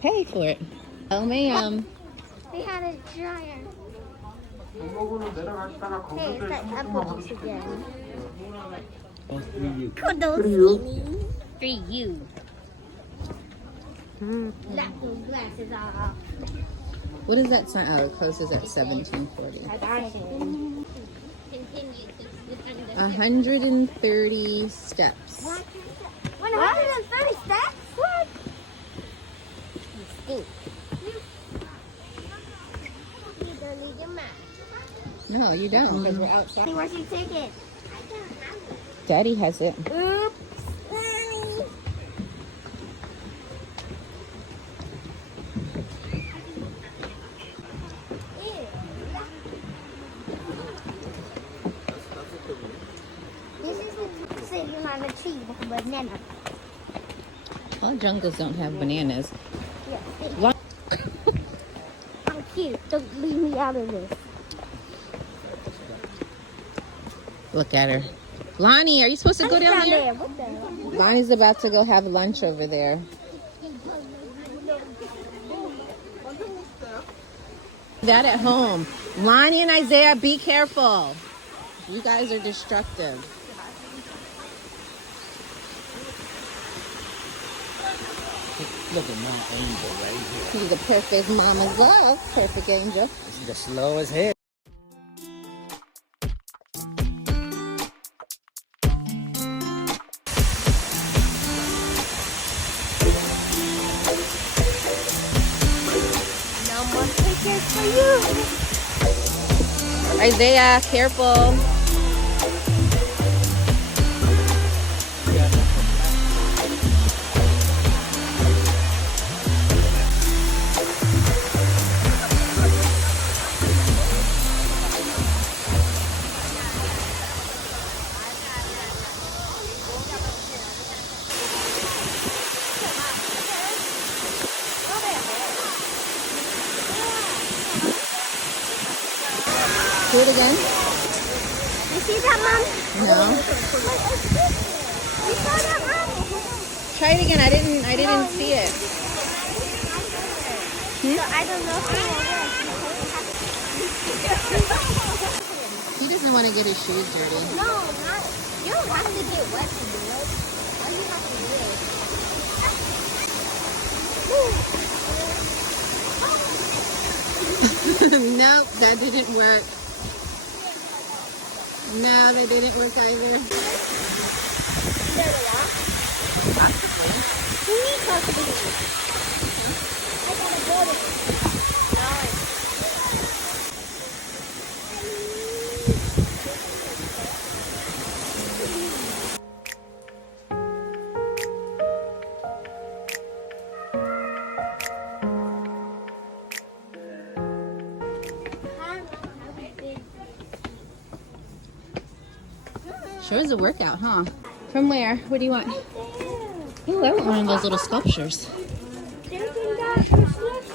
pay for it. Oh, ma'am. They had a dryer. Hey, it's like apple juice again. Put those skinny. For you. Knock those glasses off. What is that sign? Oh, it closes at 17:40. 130 steps. 130 steps? What? You stink. You don't need your mask. No, you don't, because we're outside. Where's your ticket? Daddy has it. Oops. This is sitting on a tree with a banana. All jungles don't have bananas. Yeah. I'm cute. Don't leave me out of this. Look at her. Lonnie, are you supposed to go down there? What the hell? Lonnie's about to go have lunch over there. That at home. Lonnie and Isaiah, be careful. You guys are destructive. Look at my angel right here. He's the perfect mama's love. Perfect angel. It's just slow as hell. No more pictures for you. Isaiah, careful. Do it again. You see that, Mom? No. You saw that, Mom? Try it again. I didn't see it. So I don't know if He doesn't want to get his shoes dirty. No, not. You don't have to get wet to do it. All you have to do is. Nope, that didn't work. No, that didn't work either. Who needs us to do it? I gotta go to. Sure is a workout, huh? From where? What do you want? Ooh, I want one of those little sculptures. Drinking Dr. Swift.